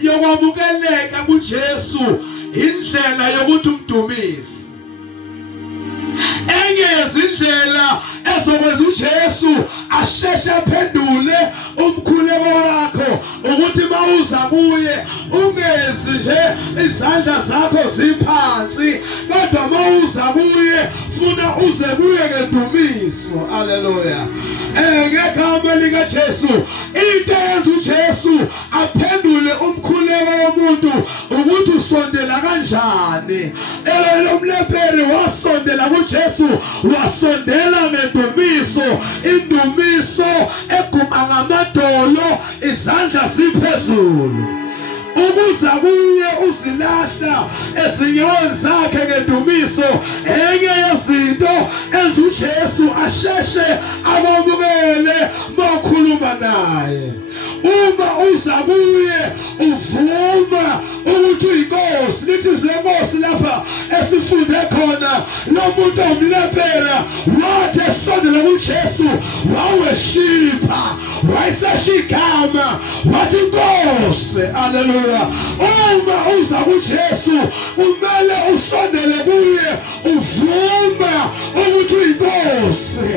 yokwamukeleka kuJesu indlela yokuthi umdumise. Enye izindlela ezokwenza uJesu asheshe aphendule umkhuleko wakho ukuthi mawuza kuye ungezi nje izandla zakho ziphansi, kodwa mawuza kuye funa uze kuye ngendumiso. Haleluya. Ngegama lika Jesu, into yenza uJesu aphendule umkhuleko womuntu ukuthi usondela kanjani. Lo mleperi wasondela kuJesu, wasondela ngendumiso, indumiso eguqa ngamadolo, izandla ziphezulu. Ukuza kuye uzilahla ezinyaweni zakhe ngendumiso. Enye yezinto enza uJesu asheshe akwamukele makhuluma naye. Uma uza kuye uvuma ukuthi uyiNkosi. Lithi leNkosi lapha esifunde khona lo muntu omlepera wathi esondela kuJesu waweshipha, wayesashigama wathi Nkosi. Haleluya. Uma uza kuJesu kumele usondele kuye uvuma ukuthi uyiNkosi.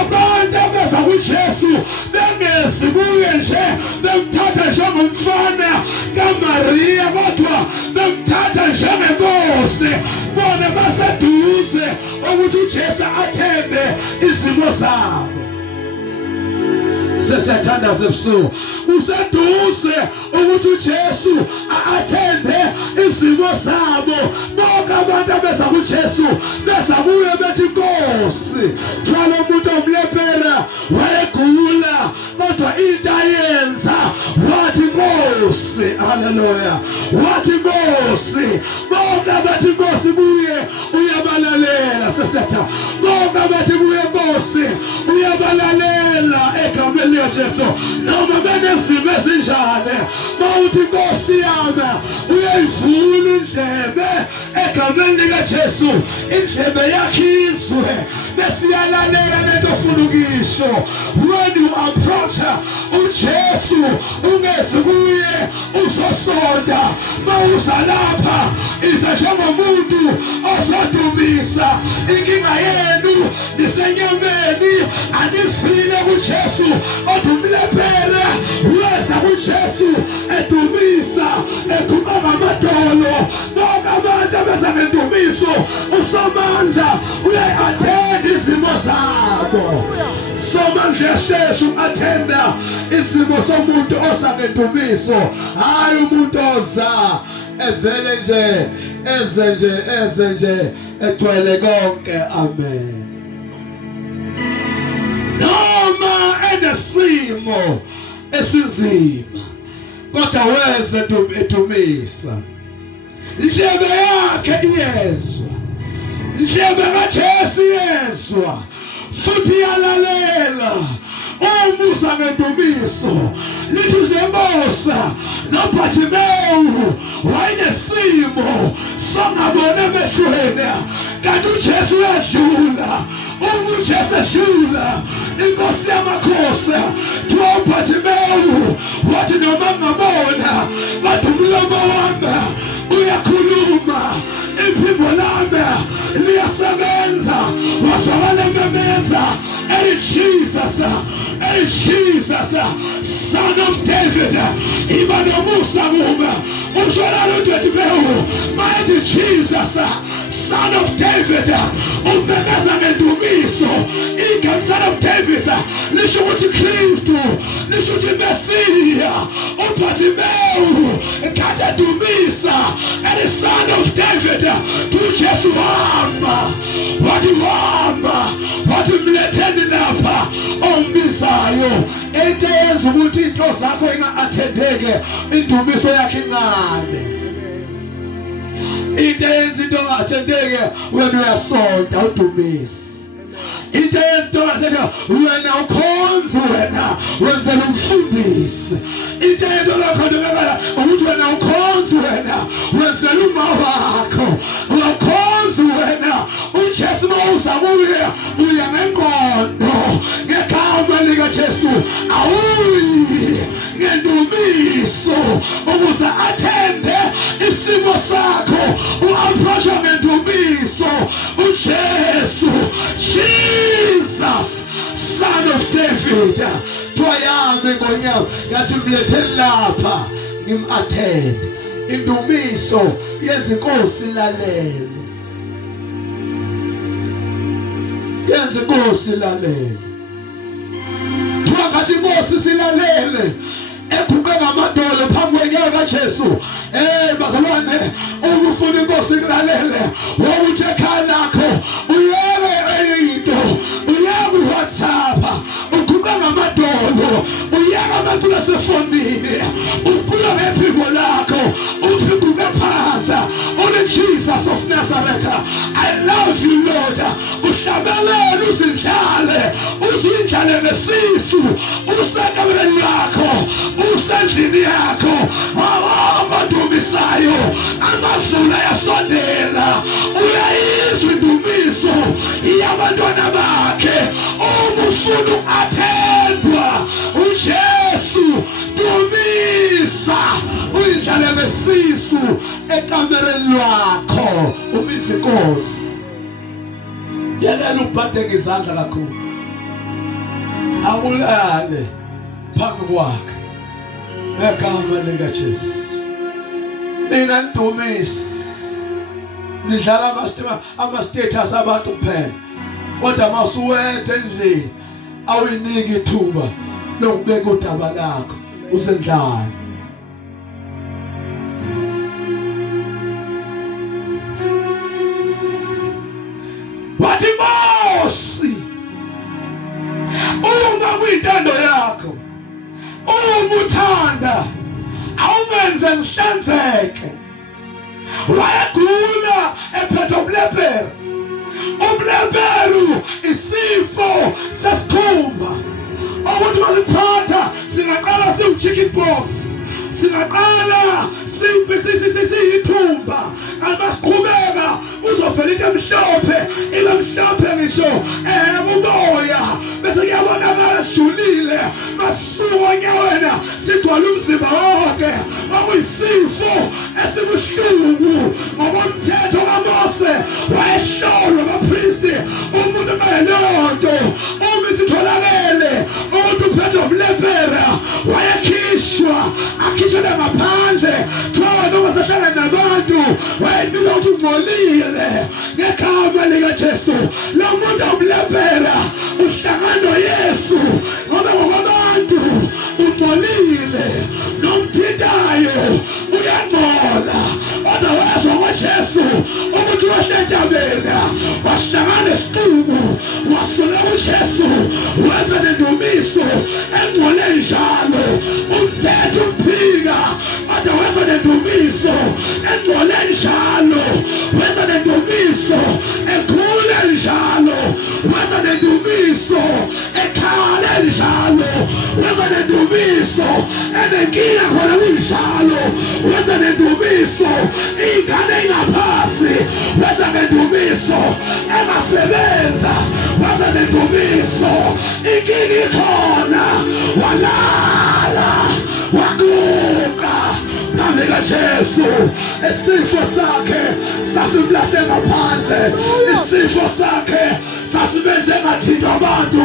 Abantu abeza kuJesu bengezi kuye nje bemthatha njengomfana kaMaria, kodwa bemthatha njengeNkosi. Bona baseduze ukuthi uJesu athembe izimo zabo. Sesiyathanda sebusuku useduze ukuthi uJesu athembe izimo zabo. Bonke abantu abeza kuJesu beza kuye bethi Nkosi. Thwala umuntu omlepera wayegula, kodwa into ayenza wathi Nkosi. Haleluya. Wathi Nkosi. Bonke abathi Nkosi kuye uyabalalela. Sesiyathanda bonke abathi kuye Nkosi uyabalalela egameni likaJesu. Noma benezimo ezinjalo, mawuthi Nkosi yami uyayivula indlebe egameni likaJesu, indlebe yakhe izwe besiyalalela lento ofuna ukisho. When you approach uJesu ungezi kuye uzosonda. Mawuza lapha iza njengomuntu ozodumisa. Inkinga yenu nisenyameni, anifile kuJesu odumlepera. Weza kuJesu edumisa eguqa ngamadolo. Bonke abantu abeza ngendumiso uSomandla uyayi-athenda izimo zabo. Somandla yashesha uku-athenda izimo somuntu oza ngendumiso, hayi umuntu oza evele nje eze nje egcwele konke. Amen. Noma enesimo esinzima, kodwa weze edumisa. Indlebe yakhe iyezwa, indlebe kaJesu iyezwa futhi iyalalela. Umusa ngendumiso. Lithi leNkosi noBhartimeyu wayenesimo songabona emehlweni, kanti uJesu uyadlula. Uma uJesu edlula, iNkosi yamakhosi thiwa uBhartimeyu wathi noma ngingabona kodwa umlomo wami uyakhuluma, iphimbo lami liyasebenza. Wazwakala memeza Jesus, Son of David. Iba nomusa kuba umshwalalo uBhartimeyu mayethi Jesus, Son of David, umemeza ngendumiso. Igama Son of David lisho ukuthi Kristu, lisho ukuthi Mesiya. uBhartimeyu ekade edumisa and the Son of David kuJesu hamba. Wathi mletheni lapha ombizayo. Into yenza ukuthi into zakho inga-athendeke, indumiso yakhe incane. Into yenza into inga-athendeke wena uyasonda udumisa. Into yenza into inga-athendeke wena ukhonza, wena wenzela umfundisi. Into yenza lokho ukuthi wena ukhonza, wena wenzela uma wakho. Ukhonza wena uJesu mawuza kuye uya ngengqondo. Ngegama likaJesu awuyi kami ngonyaka ngathi mletheni lapha ngim-attend. Indumiso yenza inkosi ilalele, yenza inkosi ilalele. Kuthiwa ngathi inkosi silalele eguqe ngamadolo phambi kwenyama kaJesu. Bazalwane, uma ufuna inkosi ikulalele, wokuthi ekhaya lakho uyeke enye into, uyeke uWhatsApp, uguqe ngamadolo, uyeke abantu basefonini, ukhuluma ngephimbo lakho, uthi uguqe phansi, uthi Jesus of Nazareth, I love you Lord. Uhlabelele uzindlale, uzindlale ngesisu, usekameleni yakho, usendlini yakho. Abadumisayo amazulu ayasondela, uyayizwa indumiso yabantwana bakhe. Uma ufuna uku-attendwa uJesu, dumisa, uyidlale ngesisu ekamereni lakho, ubize inkosi. Yekela ukubhadeka izandla kakhulu, awulale phambi kwakhe ngegama likaJesu. Nina nidumisi, nidlala ama-status abantu kuphela, kodwa masuwethe endlini awuyiniki ithuba lokubeka udaba lakho usendlala. Wathi Nkosi, uma kuyintando yakho, uma uthanda, awumenze ngihlanzeke. Wayegula ephethe ubulephero. Ubulephero isifo sesikhumba ukuthi masiphatha singaqala siwu-chicken pox, singaqala siyithumba, masiqhubeka uzovela into emhlophe, ibe mhlophe ngisho umoya, bese kuyabonakala sijulile, masisuka onyaweni sigcwala umzimba wonke. Kwakuyisifo esibuhlungu. Ngokomthetho kaMose wayehlolwa abapristi umuntu mayelonto. Uma isitholakele umuntu uphethe ubulephera, wayekhishwa, akhishele ngaphandle, kuthiwa noma sehlala nabantu wayebika ukuthi ungcolile ngegama likaJesu. Lo muntu ubulephera uhlangana noYesu ngoba ngokwabantu ungcolile, nomthintayo uyangcola. Kodwa wezwa ngoJesu umuntu wahlentabena, wahlangana nesixuku, wasuka kuJesu, weza nendumiso engcole njalo. Umthetho umphika, kodwa weza nendumiso engcole njalo, weza nendumiso ekhule njalo, weza nendumiso ekhale njalo, weza nendumiso enenkinga khona kunjalo, weza nendumiso ingane ingaphasi, weza nendumiso engasebenza, weza nendumiso inkinga ikhona, walala waguqa phambi kaJesu. Isifo sakhe sasimlahle ngaphandle, isifo sakhe sasibenze ngathina abantu.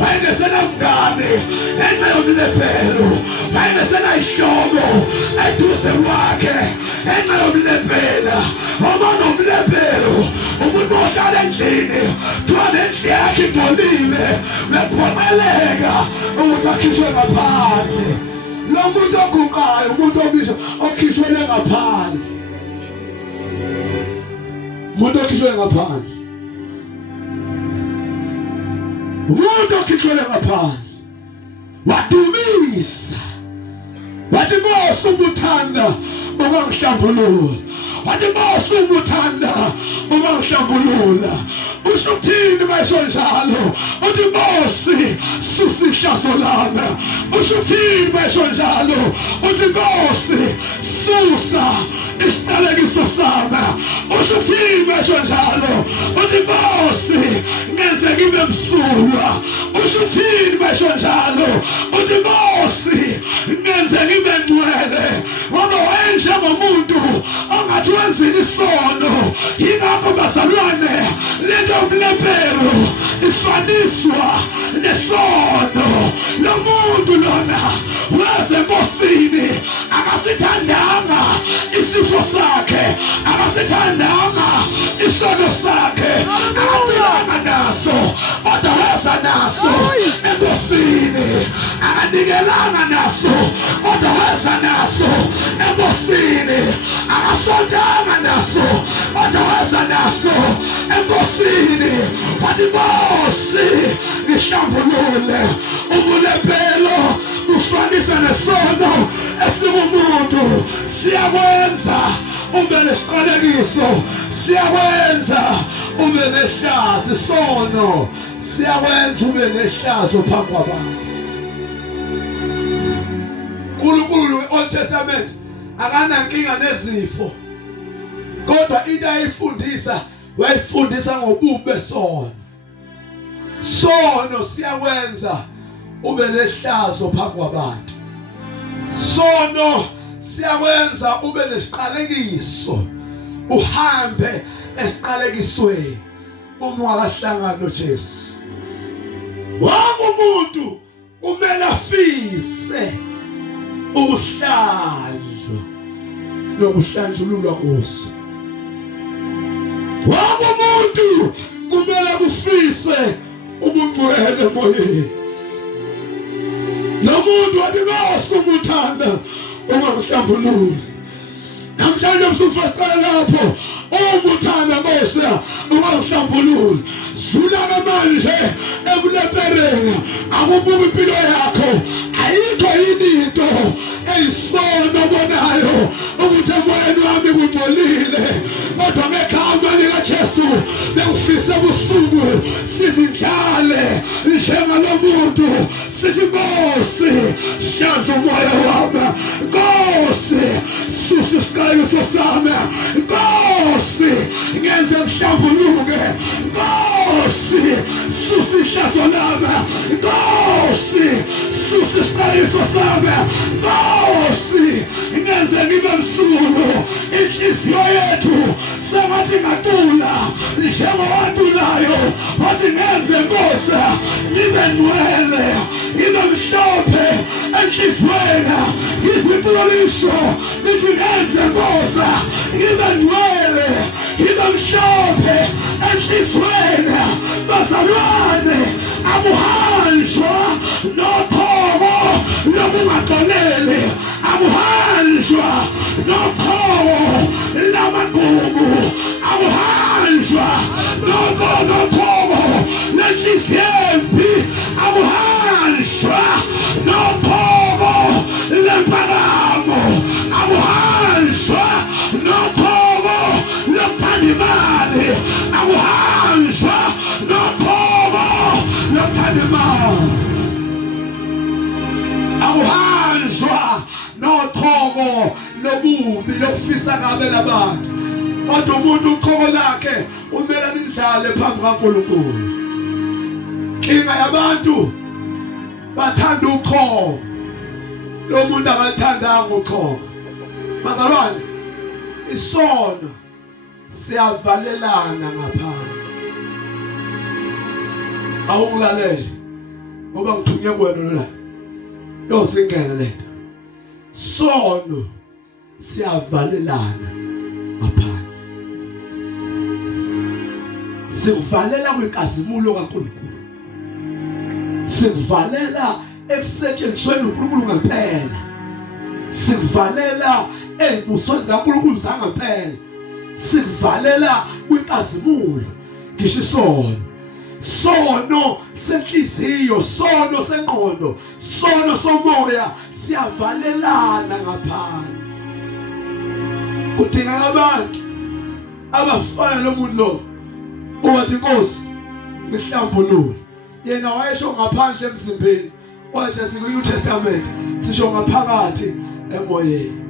Wayengesena mngane ngenxa yobulephero, wayengesena ihloko eduze kwakhe ngenxa yobulephero. Uma nobulephero umuntu ohlala endlini, kuthiwa nendlu yakhe ingcolile, bephoqeleka ukuthi akhishwe ngaphandle. Lo muntu oguqayo, umuntu okhishwele ngaphandle, umuntu okhishwele ngaphandle, umuntu okhishwele ngaphandle, wadumisa, wathi Nkosi umuthanda ungangihlambulula, wathi Nkosi umuthanda ungangihlambulula. Usho ukuthini mayisho njalo? Uthi Nkosi susa ihlazo lami. Usho ukuthini mayisho njalo? Uthi Nkosi susa isiqalekiso sami. Usho ukuthini mayisho njalo? Uthi Nkosi ngenze ngibe msulwa. Usho ukuthini mayisho njalo? Uthi Nkosi ngenze ngibe ngcwele. Ngoba wayenjengomuntu ongathi wenzile isono. Yingakho bazalwane, lento yobulephero ifaniswa nesono. Lo muntu lona wezenkosini akasithandanga isifo sakhe, akasithandanga isono sakhe, akaphilanga naso kodwa weza naso enkosini, akanikelanga naso kodwa weza naso enkosini, akasontanga naso kodwa weza naso enkosini. Wathi Nkosi ngihlambulule ubulephelo kufanisa nesono esikumuntu, siyakwenza ube nesiqalekiso, siyakwenza ube nehlazo, isono siyakwenza ube nehlazo phambi kwabantu. uNkulunkulu we-Old Testament akanankinga nezifo, kodwa into ayifundisa wayifundisa ngobubi besono. Sono siyakwenza ube nehlazo phambi kwabantu, sono siyakwenza ube nesiqalekiso, uhambe esiqalekisweni uma ungakahlangani noJesu. Wonke umuntu kumele afise ukuhlanjwa nokuhlanjululwa kuso. Wonke umuntu kumele kufise ubungcwele emoyeni. Nomuntu wathi Nkosi umuthanda ungakuhlambululi. Namhlanje msufaqala lapho umuthanda Nkosi ungakuhlambululi. Zula manje ekulepereni, akubuka impilo yakho, ayikho yini into eyisono bonayo ukuthi emoyeni wami kungcolile, kodwa ngegama likaJesu bekufisa ubusuku sizindlale njengalomuntu sithi Nkosi hlanza umoya wami, Nkosi susa isiqalekiso sami, Nkosi ngenze ngihlambuluke, Nkosi susa ihlazo lami, Nkosi susa isiqalekiso sami, Nkosi ngenze ngibe msulu. Inhliziyo yethu sengathi ngatula njengowantulayo, wathi ngenze Nkosi ngibe ngcwele, ngibe mhlophe enhliziyweni. Izimpulisho lithi ngenze Nkosi ngibe ngcwele, ngibe mhlophe enhliziyweni. Bazalwane, akuhanjwa noqobo lokungaxoleli, akuhanjwa noqobo lamagugu, akuhanjwa noqobo lenhliziyo, akuhanjwa noqobo lempakamo, akuhanjwa noqobo lokuthanda imali, akuhanjwa noqobo lokuthanda imali, akuhanjwa noqobo lobubi lokufisa kabe labantu. Kodwa umuntu uqobo lakhe umele lidlale phambi kaNkulunkulu. Inkinga yabantu bathanda uqobo, lo muntu akalithandanga uqobo. Bazalwane, isono siyavalelana ngaphandle. Awungilalele ngoba ngithunywe kuwena la, yosingena lento. Sono siyavalelana ngaphandle, sivalela kwinkazimulo kaNkulunkulu, sivalela ekusetshenzisweni uNkulunkulu ngempela, sivalela ezibusweni zikaNkulunkulu zangempela, sivalela kwinkazimulo. Ngisho sono senhliziyo, sono sengqondo, sono somoya siyavalelana ngaphandle. Kudingeka abantu abafana nomuntu lo owathi Nkosi ngihlambulule. Yena wayesho ngaphandle emzimbeni, wathi siku-New Testament sisho ngaphakathi emoyeni.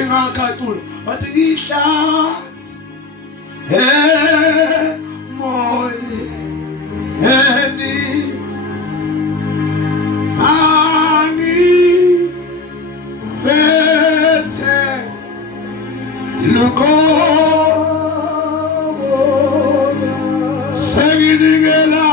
Ingakhathula wathi ihlanze emoyeni, angibethe luqobo senginikela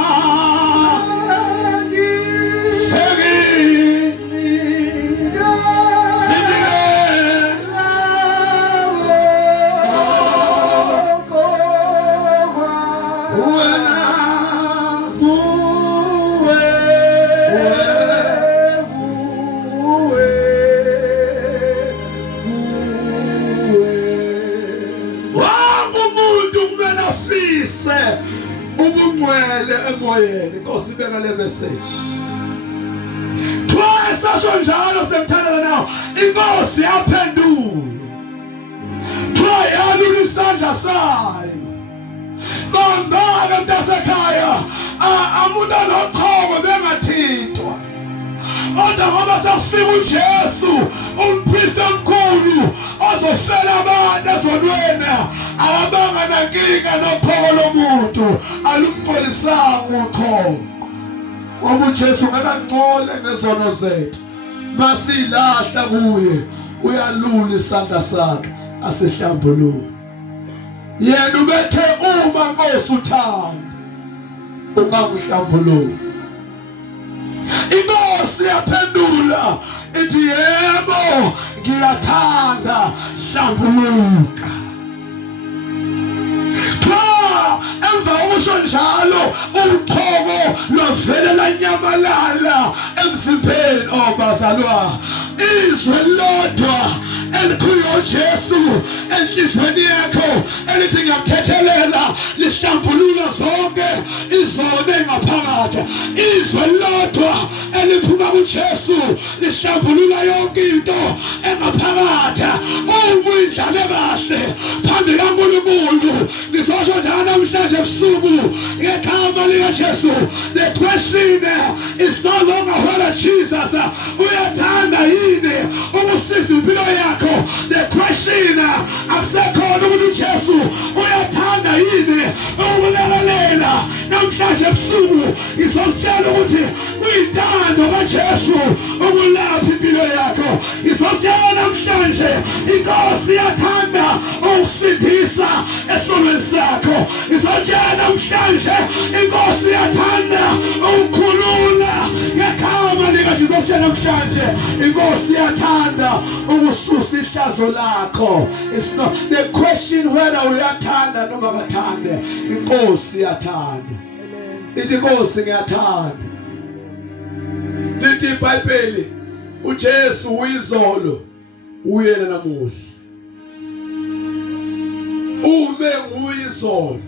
emoyeni. Inkosi ibeka le message. Twice asho njalo semthandela nawo. Inkosi yaphendula. Try yalula isandla sayo. Bambaka mntasekhaya. Amuntu nochoko bengathintwa. Kodwa ngoba sekufika uJesu, umpristi omkhulu ozofela abantu ezonweni, akabanga nankinga nochoko lomuntu, alumpolisanga uchoko. Ngoba uJesu ngakangcole ngezono zethu. Masilahla kuye, uyalula isandla sakhe asihlambulule. Yena ubethe uma Nkosi uthanda, ungangihlambulule. Inkosi yaphendula ithi yebo ngiyathanda, hlambuluka. Emva kokusho njalo uqhobo lovele lanyamalala emzimbeni. Bazalwa, izwe lodwa elikhulu Jesu enhlizweni yakho elithi ngiyakuthethelela lihlambulula zonke izono engaphakathi. Izwe lodwa eliphuma kuJesu lihlambulula yonke into engaphakathi. Uma uyidlale kahle phambi kaNkulunkulu, ngizosho njalo namhlanje ebusuku ngegama likaJesu, the question is no longer whether Jesus uyathanda yini ukusiza impilo yakho. The question akusekhona ukuthi uJesu uyathanda yini ukulalela. Namhlanje ebusuku ngizokutshela ukuthi uyithando kaJesu ukulapha impilo yakho. Ngizokutshela namhlanje Inkosi iyathanda ukusindisa esonweni sakho. Ngizokutshela namhlanje Inkosi iyathanda ukukhulula ngegama likaJesu. Ngizokutshela namhlanje Inkosi iyathanda ukususa ihlazo lakho. It's not the question whether uyathanda noma kathande. Inkosi iyathanda. Ithi Inkosi ngiyathanda. Lithi iBhayibheli uJesu uyizolo uyena namuhla. Ume nguyizolo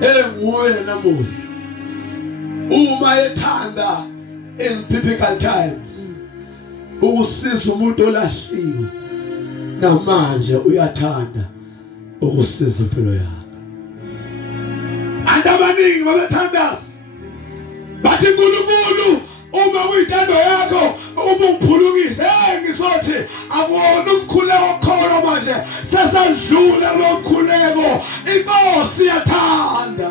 enguye namuhla. Uma ethanda in biblical times ukusiza umuntu olahliwe, namanje uyathanda ukusiza impilo yakhe. Abaningi babethandaza bathi uNkulunkulu uma kuyintando yakho ubungiphulukise. Ngizothi akuwona umkhuleko okhona manje, sesadlula lo mkhuleko. Inkosi iyathanda.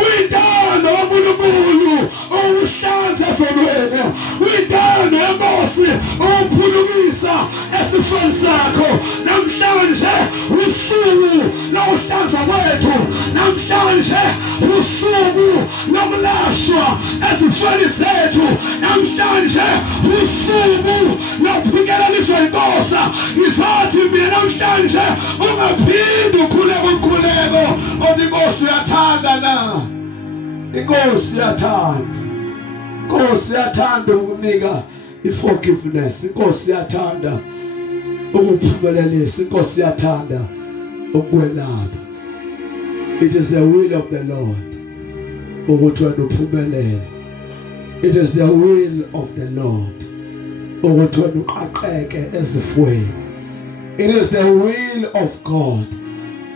Uyintando kaNkulunkulu ukuhlanza esonweni. Uyintando yenkosi ukuphulukisa esifeni sakho. Namhlanje usuku lokuhlanza kwethu. Namhlanje usuku lokulashwa esifeni zethu. Namhlanje usuku lokuphunyeleliswa inkosi. Ngizothi mina namhlanje ungaphindi ukhuleko umkhuleko. Othi Inkosi uyathanda na. Inkosi iyathanda. Inkosi iyathanda ukunika iforgiveness. Inkosi iyathanda ukuphumelelisa. Inkosi iyathanda ukwelapha. It is the will of the Lord ukuthi wena uphumelele. It is the will of the Lord ukuthi wena uqaqeke ezifweni. It is the will of God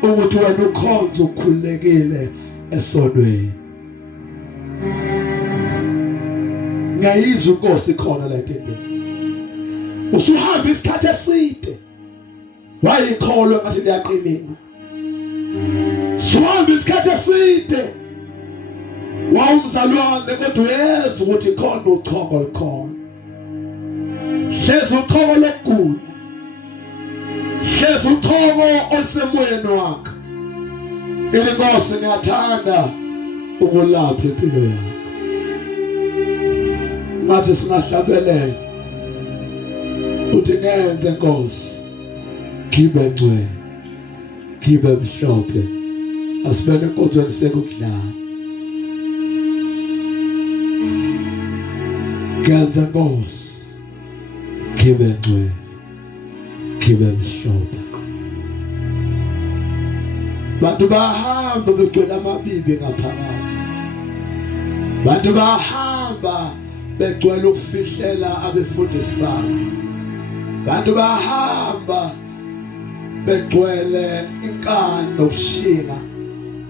ukuthi wena ukhonze ukukhulekile esonweni. Ngiyizwa Inkosi khona la entendeni. Usuhamba isikhathi eside wayikholwa ngathi liyaqinina. Suhamba isikhathi eside wawumzalwane kodwa uyeza ukuthi khona uchoko likhona. Hlezi uchoko lokugula. Hlezi uchoko olisemoyeni wakho. Inkosi ngiyathanda ukulapha impilo yakho. Ngathi singahlabelela uthi nenze Nkosi khibe ngcwele khibe mhlophe asibene enkonzweni sekudlala. Ngenza Nkosi khibe ngcwele khibe mhlophe. Bantu bahamba begcwele amabibi ngaphakathi. bantu bahamba begcwele ukufihlela abefundisi babo, bantu bahamba begcwele inkani nobushinga,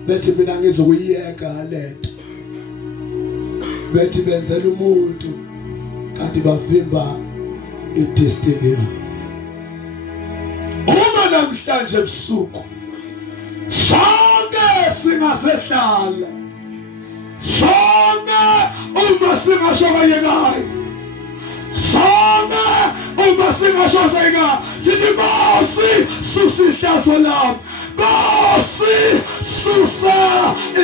bethi mina ngizokuyiyeka lento, bethi benzela umuntu kanti bavimba idestiny yabo. Uma namhlanje ebusuku sonke singasehlala, sonke uma singashobayekayo, sonke uma singashoseka, sithi Nkosi susa ihlazo lami, Nkosi susa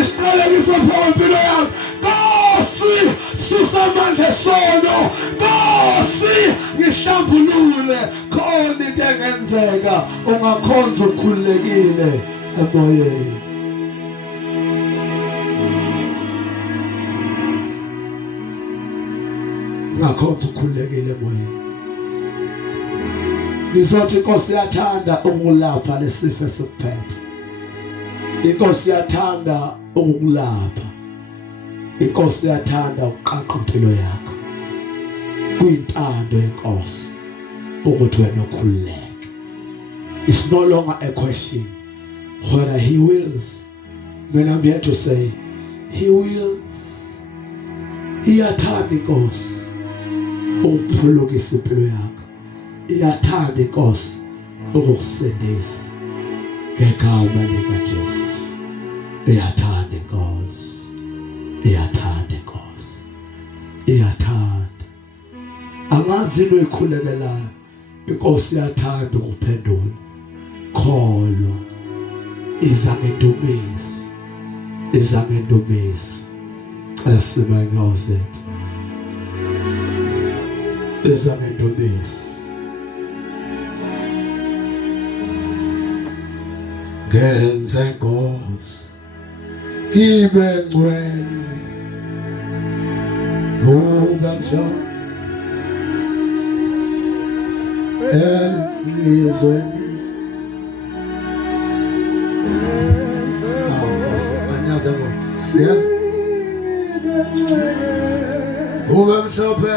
isiqalekiso phakampilo yami, Nkosi susa amandla esono, Nkosi ngihlambulule. Khona into engenzeka ungakhonza ukukhululekile emoyeni. Ungakhonza ukukhululekile emoyeni. Ngizothi Inkosi iyathanda ukulapha lesifo esikuphethe. Inkosi iyathanda ukulapha. Inkosi iyathanda ukuqaqa impilo yakho. Kuyintando yeNkosi ukuthi wena ukhululeke. It's no longer a question whether he wills. When I'm here to say he wills. Iyathanda Inkosi ukuphulukisa impilo yakho. Iyathanda Inkosi ukukusindisa ngegama likaJesu. Iyathanda Inkosi. Iyathanda Inkosi. Iyathanda. Angazi into ekhulekelayo. Inkosi iyathanda ukuphendula. Kholwa. Iza ngendumiso. Iza ngendumiso. Asima Nkosi. Iza ngendumiso. Ngenze Nkosi ngibe ngcwele unganjani enhlizweni anyaza Nkosi ube mhlophe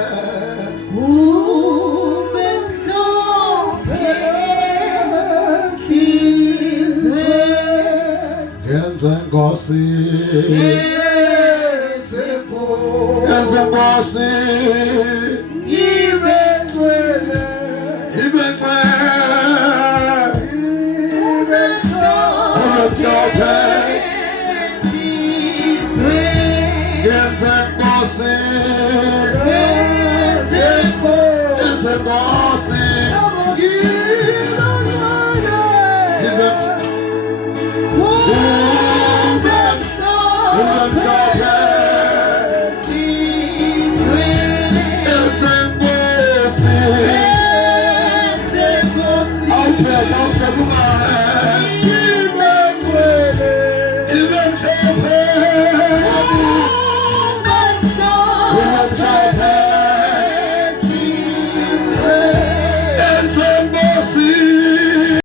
Ngenze Nkosi Ngenze Nkosi ibe ngcwele ibe ngcwele ibe ngcwele Ngenze Nkosi Ngenze Nkosi Even